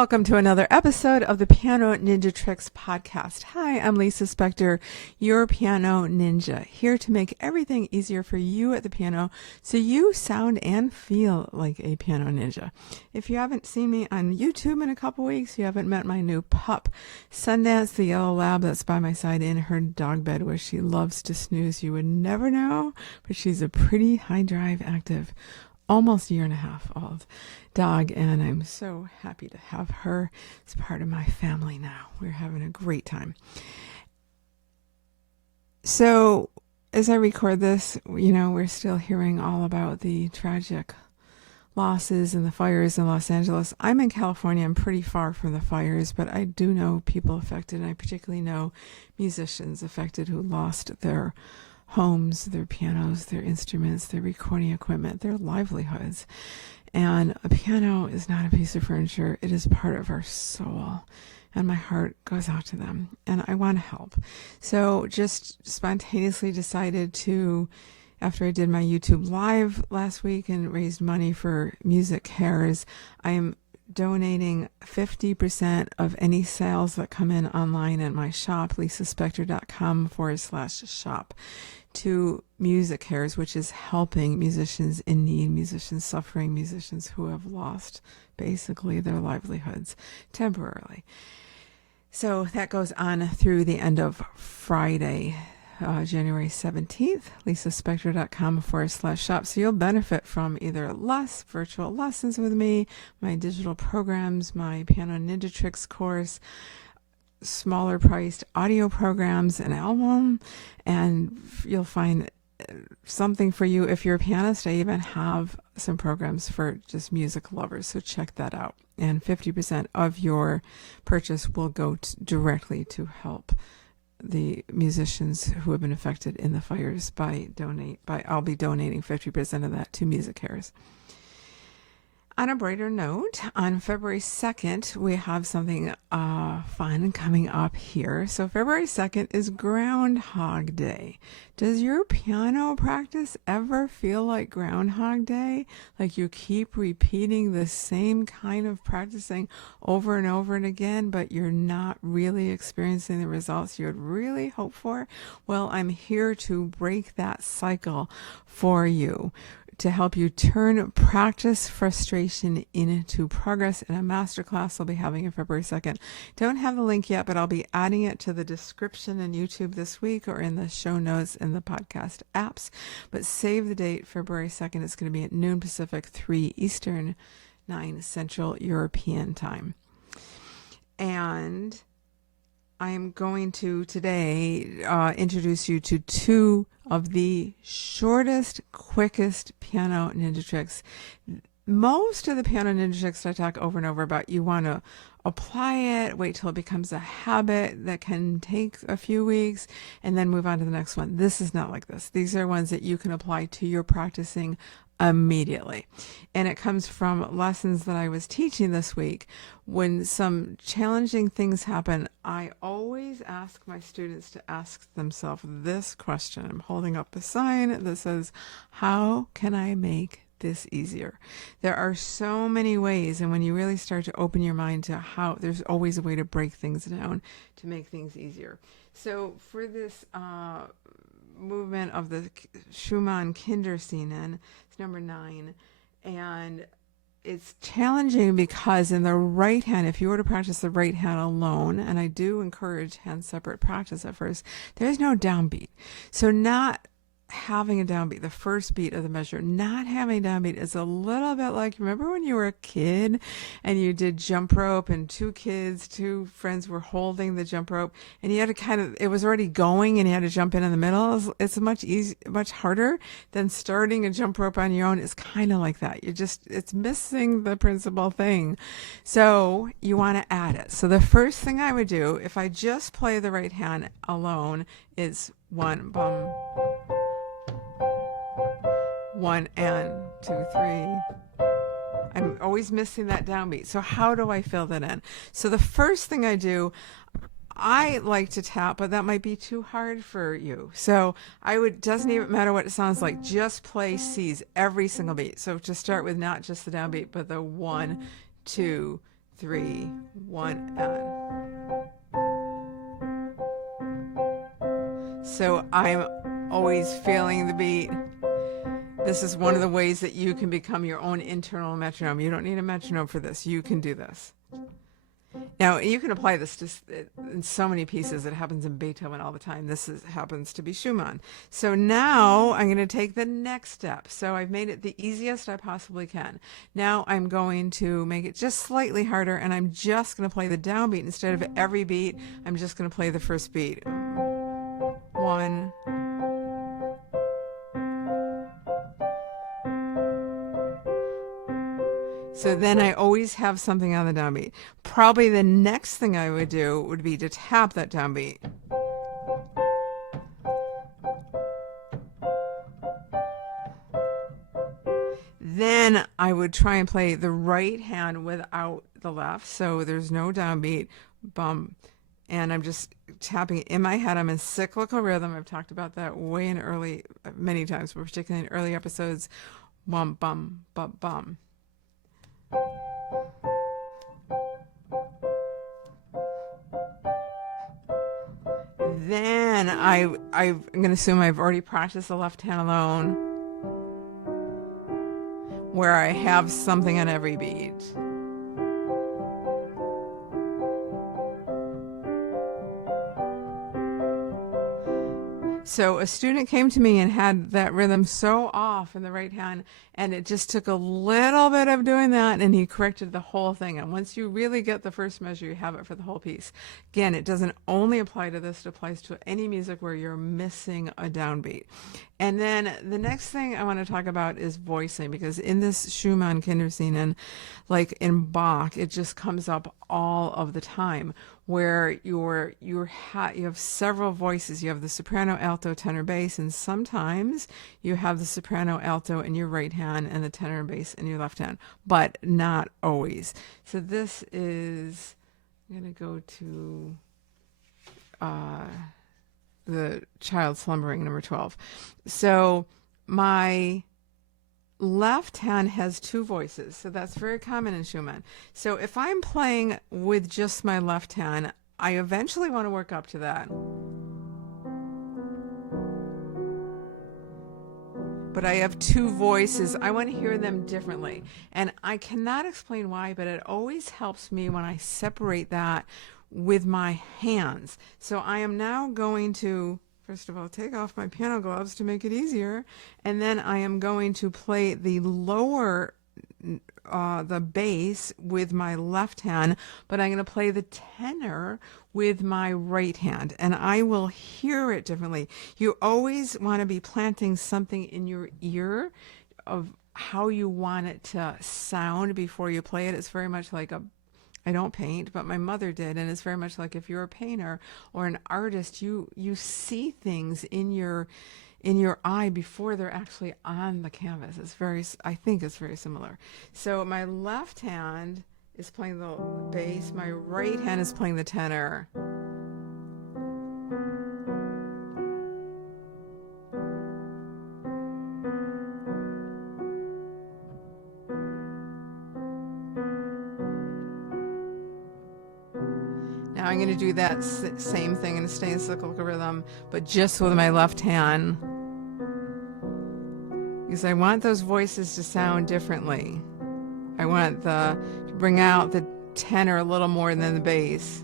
welcome to another episode of the Piano Ninja Tricks podcast. Hi, I'm Lisa Spector, your piano ninja, here to make everything easier for you at the piano so you sound and feel like a piano ninja. If you haven't seen me on YouTube in a couple weeks, you haven't met my new pup, Sundance, the yellow lab that's by my side in her dog bed where she loves to snooze. You would never know, but she's a pretty high drive, active, almost a year and a half old dog, and I'm so happy to have her as part of my family now. We're having a great time. So as I record this, we're still hearing all about the tragic losses and the fires in Los Angeles. I'm in California. I'm pretty far from the fires, but I do know people affected, and I particularly know musicians affected who lost their homes, their pianos, their instruments, their recording equipment, their livelihoods. And a piano is not a piece of furniture. It is part of our soul. And my heart goes out to them. And I want to help. So just spontaneously decided to, after I did my YouTube Live last week and raised money for Music Cares, I am donating 50% of any sales that come in online at my shop, lisaspector.com/shop, to Music Cares, which is helping musicians in need, musicians suffering, musicians who have lost basically their livelihoods temporarily. So that goes on through the end of Friday, January 17th, lisaspector.com/shop. So you'll benefit from either less virtual lessons with me, my digital programs, my Piano Ninja Tricks course, smaller priced audio programs, an album, and you'll find something for you. If you're a pianist, I even have some programs for just music lovers, so check that out. And 50% of your purchase will go directly to help the musicians who have been affected in the fires I'll be donating 50% of that to Music Cares. On a brighter note, on February 2nd, we have something fun coming up here. So February 2nd is Groundhog Day. Does your piano practice ever feel like Groundhog Day? Like you keep repeating the same kind of practicing over and over and again, but you're not really experiencing the results you would really hope for? Well, I'm here to break that cycle for you, to help you turn practice frustration into progress in a masterclass I'll be having on February 2nd. Don't have the link yet, but I'll be adding it to the description in YouTube this week or in the show notes in the podcast apps. But save the date, February 2nd. It's going to be at noon Pacific, 3 Eastern, 9 Central European time. And I am going to today introduce you to two of the shortest, quickest piano ninja tricks. Most of the piano ninja tricks I talk over and over about, you want to apply it, wait till it becomes a habit that can take a few weeks, and then move on to the next one. This is not like this. These are ones that you can apply to your practicing immediately. And it comes from lessons that I was teaching this week. When some challenging things happen, I always ask my students to ask themselves this question. I'm holding up a sign that says, how can I make this easier? There are so many ways, and when you really start to open your mind to how, there's always a way to break things down to make things easier. So for this movement of the Schumann Kinderszenen, it's number 9, and it's challenging because in the right hand, if you were to practice the right hand alone, and I do encourage hand separate practice at first, there's no downbeat. So not having a downbeat, the first beat of the measure, not having a downbeat is a little bit like, remember when you were a kid and you did jump rope and two friends were holding the jump rope and you had to it was already going and you had to jump in the middle? It's much harder than starting a jump rope on your own. It's kind of like that. It's missing the principal thing. So you want to add it. So the first thing I would do if I just play the right hand alone is 1, bum, 1 and 2, 3. I'm always missing that downbeat. So how do I fill that in? So the first thing I do, I like to tap, but that might be too hard for you. So doesn't even matter what it sounds like, just play C's every single beat. So to start with, not just the downbeat, but the 1, 2, 3, 1, and. So I'm always feeling the beat. This is one of the ways that you can become your own internal metronome. You don't need a metronome for this. You can do this. Now, you can apply this to in so many pieces. It happens in Beethoven all the time. Happens to be Schumann. So now I'm going to take the next step. So I've made it the easiest I possibly can. Now I'm going to make it just slightly harder, and I'm just going to play the downbeat. Instead of every beat, I'm just going to play the first beat. 1. So then I always have something on the downbeat. Probably the next thing I would do would be to tap that downbeat. Then I would try and play the right hand without the left, so there's no downbeat, bum, and I'm just tapping it in my head. I'm in cyclical rhythm. I've talked about that many times, but particularly in early episodes. Bum, bum, bum, bum. Then I'm going to assume I've already practiced the left hand alone, where I have something on every beat. So a student came to me and had that rhythm so off in the right hand, and it just took a little bit of doing that, and he corrected the whole thing. And once you really get the first measure, you have it for the whole piece. Again, it doesn't only apply to this, it applies to any music where you're missing a downbeat. And then the next thing I want to talk about is voicing, because in this Schumann Kindersingen, like in Bach, it just comes up all of the time, where you have several voices. You have the soprano, alto, tenor, bass, and sometimes you have the soprano, alto in your right hand and the tenor and bass in your left hand, but not always. So this is, I'm going to go to the Child Slumbering, number 12. So my left hand has 2 voices, so that's very common in Schumann. So if I'm playing with just my left hand, I eventually want to work up to that. But I have 2 voices. I want to hear them differently. And I cannot explain why, but it always helps me when I separate that with my hands. So I am now going to, first of all, take off my piano gloves to make it easier, and then I am going to play the lower, the bass with my left hand, but I'm going to play the tenor with my right hand, and I will hear it differently. You always want to be planting something in your ear of how you want it to sound before you play it. It's very much like I don't paint, but my mother did, and it's very much like if you're a painter or an artist, you see things in your eye before they're actually on the canvas. I think it's very similar. So my left hand is playing the bass, my right hand is playing the tenor. Now I'm going to do that same thing and stay in cyclical rhythm, but just with my left hand, because I want those voices to sound differently. I want to bring out the tenor a little more than the bass.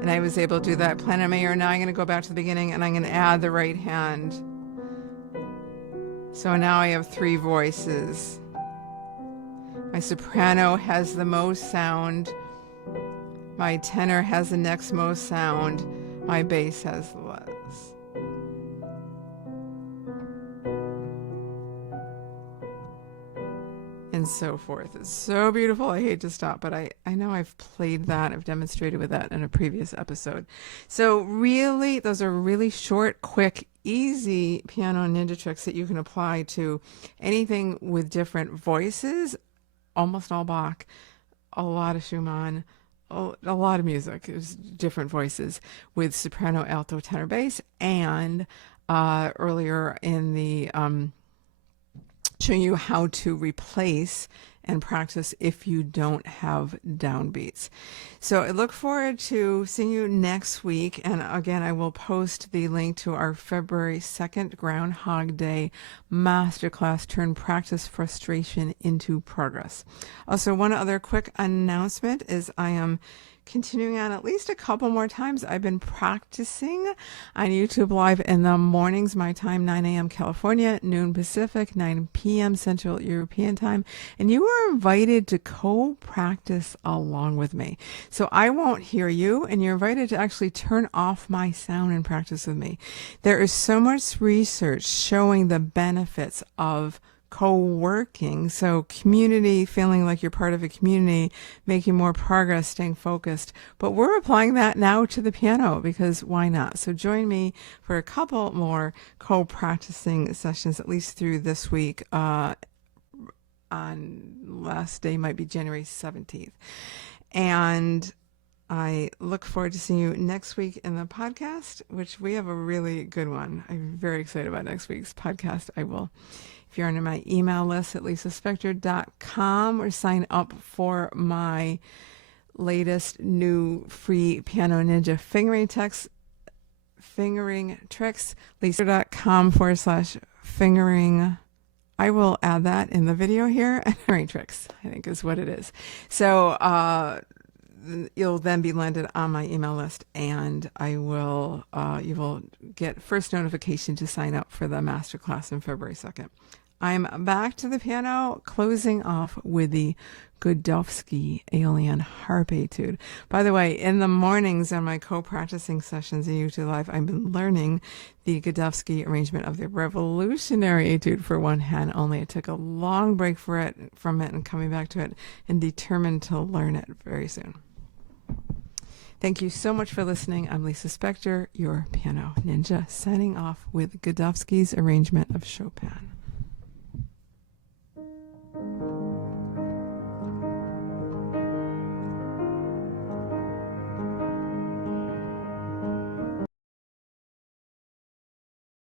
And I was able to do that plan major. Now I'm going to go back to the beginning and I'm going to add the right hand. So now I have 3 voices. My soprano has the most sound. My tenor has the next most sound. My bass has the less. And so forth. It's so beautiful. I hate to stop, but I know I've played that. I've demonstrated with that in a previous episode. So really, those are really short, quick, easy piano ninja tricks that you can apply to anything with different voices. Almost all Bach, a lot of Schumann, a lot of music. There's different voices with soprano, alto, tenor, bass, and earlier in the showing you how to replace and practice if you don't have downbeats. So I look forward to seeing you next week. And again, I will post the link to our February 2nd Groundhog Day Masterclass, Turn Practice Frustration into Progress. Also, one other quick announcement is I am continuing on at least a couple more times. I've been practicing on YouTube Live in the mornings, my time, 9 a.m. California, noon Pacific, 9 p.m. Central European time. And you are invited to co-practice along with me. So I won't hear you, and you're invited to actually turn off my sound and practice with me. There is so much research showing the benefits of co-working, so community, feeling like you're part of a community, making more progress, staying focused. But we're applying that now to the piano, because why not? So join me for a couple more co-practicing sessions, at least through this week. On last day might be January 17th. And I look forward to seeing you next week in the podcast, which we have a really good one. I'm very excited about next week's podcast. If you're on my email list at lisaspector.com, or sign up for my latest new free Piano Ninja fingering tricks, lisa.com/fingering. I will add that in the video here. Fingering tricks, I think, is what it is. So you'll then be landed on my email list, and you will get first notification to sign up for the masterclass on February 2nd. I'm back to the piano, closing off with the Godofsky Alien Harp Etude. By the way, in the mornings on my co-practicing sessions in YouTube Live, I've been learning the Godofsky arrangement of the Revolutionary Etude for one hand only. I took a long break from it and coming back to it, and determined to learn it very soon. Thank you so much for listening. I'm Lisa Spector, your piano ninja, signing off with Godofsky's arrangement of Chopin.